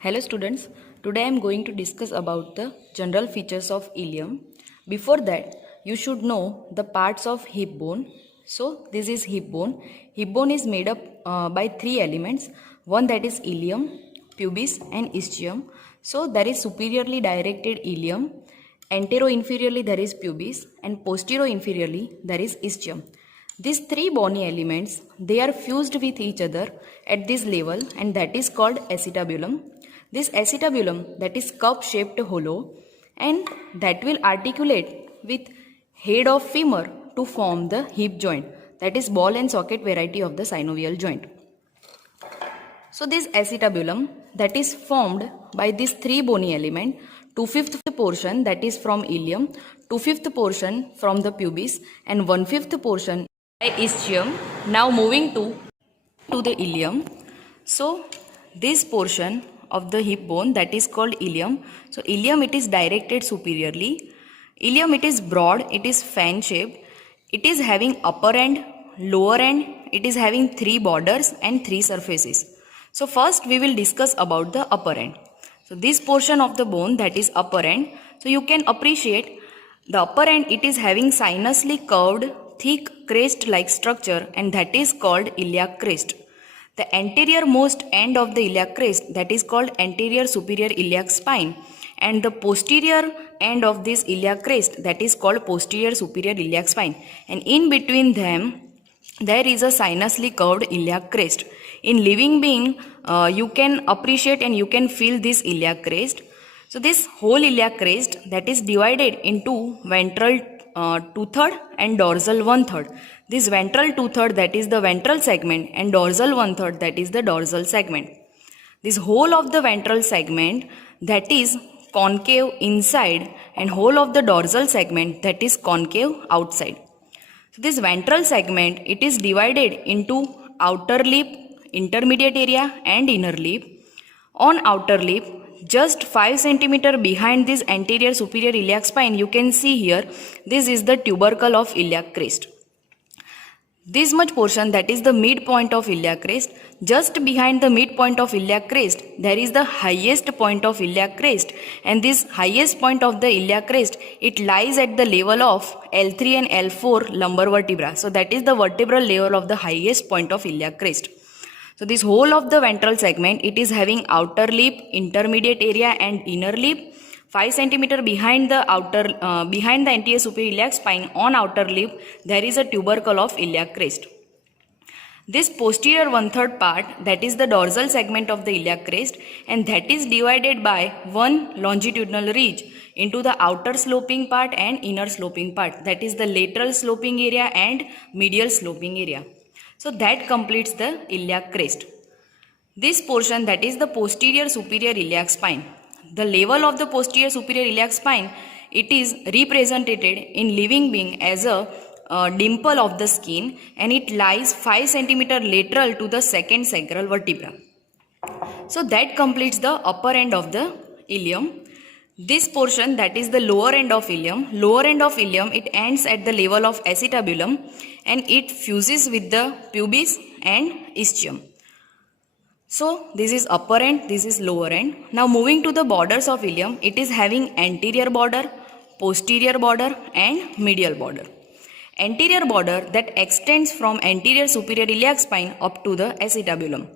Hello students, today I am going to discuss about the general features of ileum. Before that, you should know the parts of hip bone. So this is hip bone. Hip bone is made up by three elements. One that is ilium, pubis and ischium. So there is superiorly directed ilium, antero-inferiorly there is pubis and posterior-inferiorly there is ischium. These three bony elements, they are fused with each other at this level and that is called acetabulum. This acetabulum, that is cup shaped hollow, and that will articulate with head of femur to form the hip joint, that is ball and socket variety of the synovial joint. So this acetabulum, that is formed by these three bony element, 2/5 portion that is from ilium, 2/5 portion from the pubis and 1/5 portion by ischium. Now moving to the ilium. So this portion of the hip bone, that is called ilium. So ilium, it is directed superiorly. Ilium, it is broad, it is fan shaped. It is having upper end, lower end. It is having three borders and three surfaces. So first we will discuss about the upper end. So this portion of the bone, that is upper end. So you can appreciate the upper end, it is having sinuously curved thick crest like structure and that is called iliac crest. The anterior most end of the iliac crest, that is called anterior superior iliac spine, and the posterior end of this iliac crest, that is called posterior superior iliac spine, and in between them there is a sinuously curved iliac crest. In living being, you can appreciate and you can feel this iliac crest. So this whole iliac crest, that is divided into ventral 2/3 and dorsal 1/3. This ventral 2/3, that is the ventral segment, and dorsal 1/3, that is the dorsal segment. This whole of the ventral segment, that is concave inside, and whole of the dorsal segment, that is concave outside. So this ventral segment, it is divided into outer lip, intermediate area and inner lip. On outer lip, just 5 cm behind this anterior superior iliac spine, you can see here, this is the tubercle of iliac crest. This much portion, that is the midpoint of iliac crest. Just behind the midpoint of iliac crest, there is the highest point of iliac crest, and this highest point of the iliac crest, it lies at the level of L3 and L4 lumbar vertebra. So that is the vertebral level of the highest point of iliac crest. So this whole of the ventral segment, it is having outer lip, intermediate area and inner lip. 5 cm behind the behind the anterior superior iliac spine, on outer lip, there is a tubercle of iliac crest. This posterior 1/3 part, that is the dorsal segment of the iliac crest, and that is divided by one longitudinal ridge into the outer sloping part and inner sloping part, that is the lateral sloping area and medial sloping area. So that completes the iliac crest. This portion, that is the posterior superior iliac spine. The level of the posterior superior iliac spine, it is represented in living being as a dimple of the skin, and it lies 5 cm lateral to the second sacral vertebra. So that completes the upper end of the ilium. This portion, that is the lower end of ilium. Lower end of ilium, it ends at the level of acetabulum and it fuses with the pubis and ischium. So this is upper end, this is lower end. Now moving to the borders of ilium, it is having anterior border, posterior border and medial border. Anterior border, that extends from anterior superior iliac spine up to the acetabulum.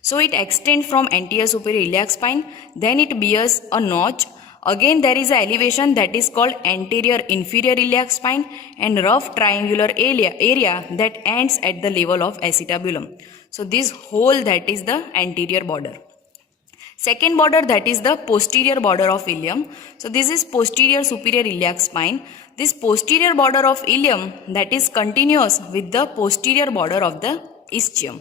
So it extends from anterior superior iliac spine, then it bears a notch. Again there is an elevation, that is called anterior inferior iliac spine, and rough triangular area that ends at the level of acetabulum. So this whole, that is the anterior border. Second border, that is the posterior border of ilium. So this is posterior superior iliac spine. This posterior border of ilium, that is continuous with the posterior border of the ischium.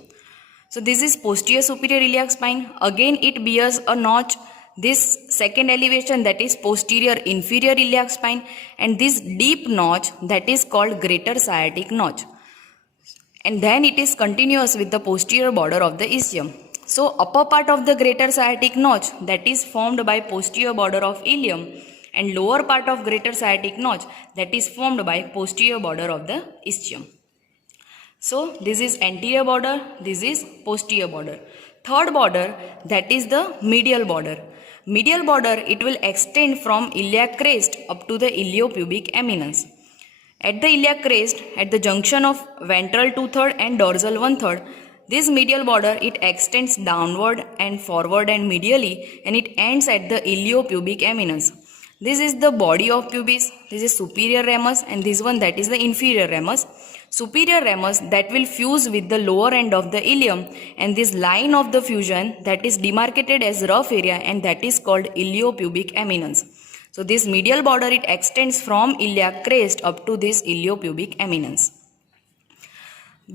So this is posterior superior iliac spine. Again it bears a notch. This second elevation, that is posterior inferior iliac spine, and this deep notch, that is called greater sciatic notch. And then it is continuous with the posterior border of the ischium. So upper part of the greater sciatic notch, that is formed by posterior border of ilium, and lower part of greater sciatic notch, that is formed by posterior border of the ischium. So this is anterior border, this is posterior border. Third border, that is the medial border. Medial border, it will extend from iliac crest up to the iliopubic eminence. At the iliac crest, at the junction of ventral 2/3 and dorsal 1/3, this medial border, it extends downward and forward and medially, and it ends at the iliopubic eminence. This is the body of pubis. This is superior ramus, and this one, that is the inferior ramus. Superior ramus, that will fuse with the lower end of the ilium, and this line of the fusion, that is demarcated as rough area, and that is called iliopubic eminence. So this medial border, it extends from iliac crest up to this iliopubic eminence.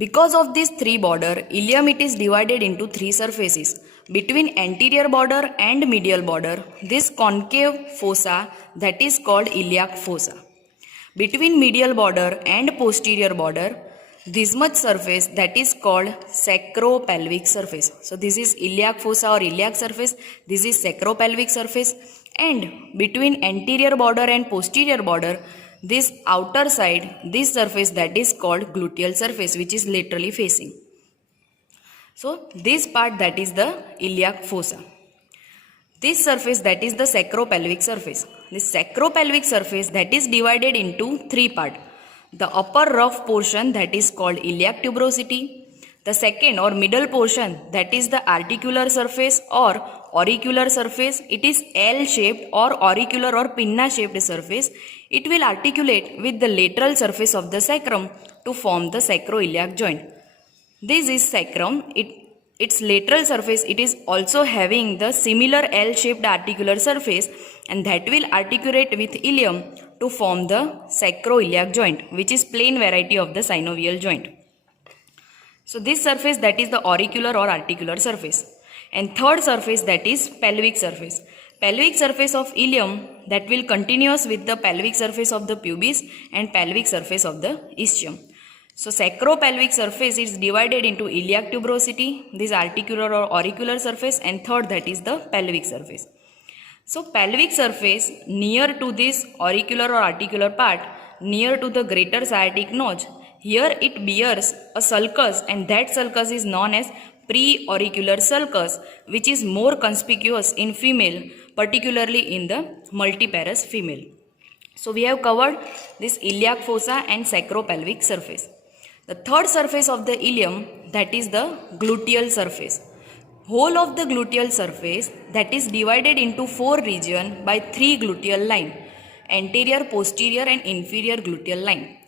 Because of these three border, ilium, it is divided into three surfaces. Between anterior border and medial border, this concave fossa, that is called iliac fossa. Between medial border and posterior border, this much surface, that is called sacropelvic surface. So this is iliac fossa or iliac surface, this is sacropelvic surface, and between anterior border and posterior border, this outer side, this surface, that is called gluteal surface, which is laterally facing. So this part, that is the iliac fossa. This surface, that is the sacropelvic surface. This sacropelvic surface, that is divided into three parts. The upper rough portion, that is called iliac tuberosity. The second or middle portion, that is the articular surface or auricular surface. It is L-shaped or auricular or pinna-shaped surface. It will articulate with the lateral surface of the sacrum to form the sacroiliac joint. This is sacrum. Its lateral surface, it is also having the similar L-shaped articular surface, and that will articulate with ilium to form the sacroiliac joint, which is plain variety of the synovial joint. So this surface, that is the auricular or articular surface. And third surface, that is pelvic surface. Pelvic surface of ilium, that will continuous with the pelvic surface of the pubis and pelvic surface of the ischium. So sacropelvic surface is divided into iliac tuberosity, this articular or auricular surface, and third, that is the pelvic surface. So pelvic surface near to this auricular or articular part, near to the greater sciatic notch, here it bears a sulcus, and that sulcus is known as preauricular sulcus, which is more conspicuous in female, particularly in the multiparous female. So we have covered this iliac fossa and sacropelvic surface. The third surface of the ilium, that is the gluteal surface. Whole of the gluteal surface, that is divided into four regions by three gluteal line: anterior, posterior and inferior gluteal line.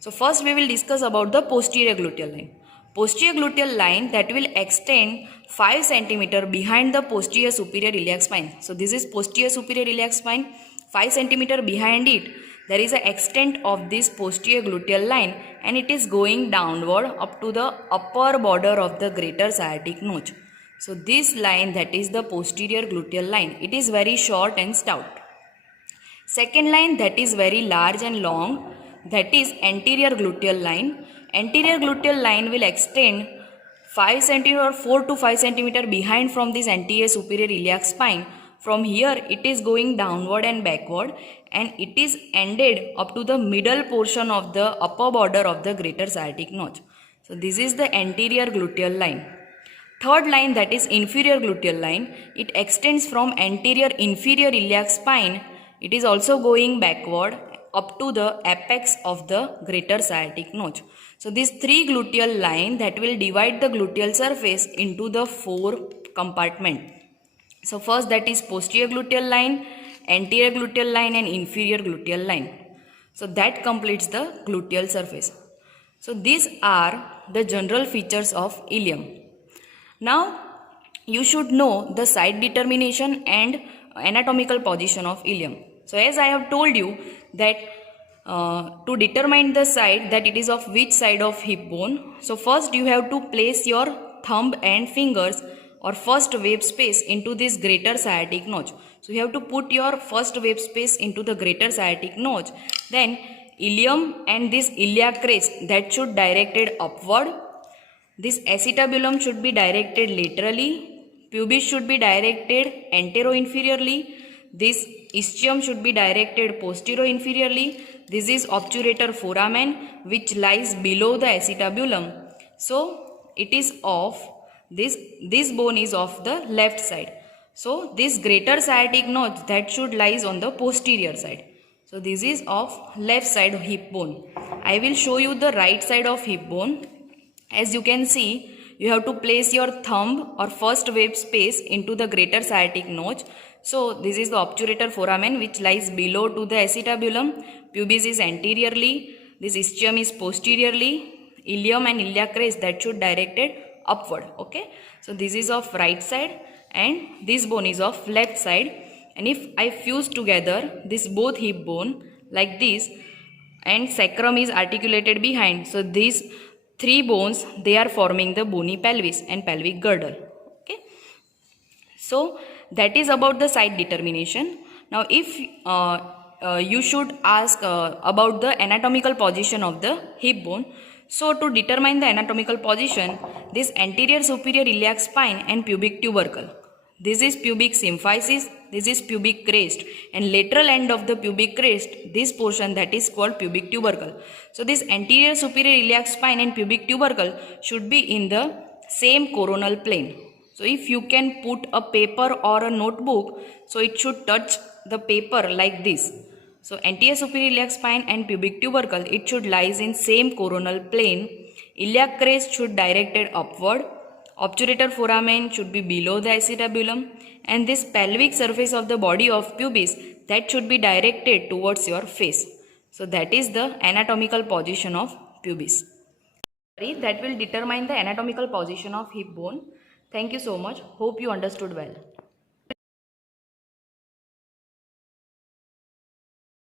So first we will discuss about the posterior gluteal line. Posterior gluteal line, that will extend 5 cm behind the posterior superior iliac spine. So this is posterior superior iliac spine. 5 cm behind it, there is an extent of this posterior gluteal line, and it is going downward up to the upper border of the greater sciatic notch. So this line, that is the posterior gluteal line, it is very short and stout. Second line, that is very large and long, that is anterior gluteal line. Anterior gluteal line will extend 5 cm or 4 to 5 cm behind from this anterior superior iliac spine. From here it is going downward and backward, and it is ended up to the middle portion of the upper border of the greater sciatic notch. So this is the anterior gluteal line. Third line, that is inferior gluteal line. It extends from anterior inferior iliac spine. It is also going backward up to the apex of the greater sciatic notch. So these three gluteal line, that will divide the gluteal surface into the four compartment. So first, that is posterior gluteal line, anterior gluteal line and inferior gluteal line. So that completes the gluteal surface. So these are the general features of ilium. Now you should know the site determination and anatomical position of ilium. So as I have told you that to determine the site, that it is of which side of hip bone. So first you have to place your thumb and fingers or first web space into this greater sciatic notch. So you have to put your first web space into the greater sciatic notch. Then ilium and this iliac crest, that should directed upward. This acetabulum should be directed laterally. Pubis should be directed antero-inferiorly. This ischium should be directed posterior-inferiorly. This is obturator foramen, which lies below the acetabulum. So it is of this bone is of the left side. So this greater sciatic notch that should lies on the posterior side. So this is of left side hip bone. I will show you the right side of hip bone. As you can see, you have to place your thumb or first web space into the greater sciatic notch. So this is the obturator foramen which lies below to the acetabulum. Pubis is anteriorly. This ischium is posteriorly. Ilium and iliac crest that should directed upward. Okay. So this is of right side and this bone is of left side. And if I fuse together this both hip bone like this and sacrum is articulated behind. So these three bones, they are forming the bony pelvis and pelvic girdle. Okay. So that is about the side determination. Now if you should ask about the anatomical position of the hip bone. So to determine the anatomical position, this anterior superior iliac spine and pubic tubercle. This is pubic symphysis, this is pubic crest, and lateral end of the pubic crest, this portion that is called pubic tubercle. So this anterior superior iliac spine and pubic tubercle should be in the same coronal plane. So if you can put a paper or a notebook, so it should touch the paper like this. So anterior superior iliac spine and pubic tubercle, it should lies in same coronal plane. Iliac crest should directed upward. Obturator foramen should be below the acetabulum, and this pelvic surface of the body of pubis that should be directed towards your face. So that is the anatomical position of pubis. That will determine the anatomical position of hip bone. Thank you so much. Hope you understood well.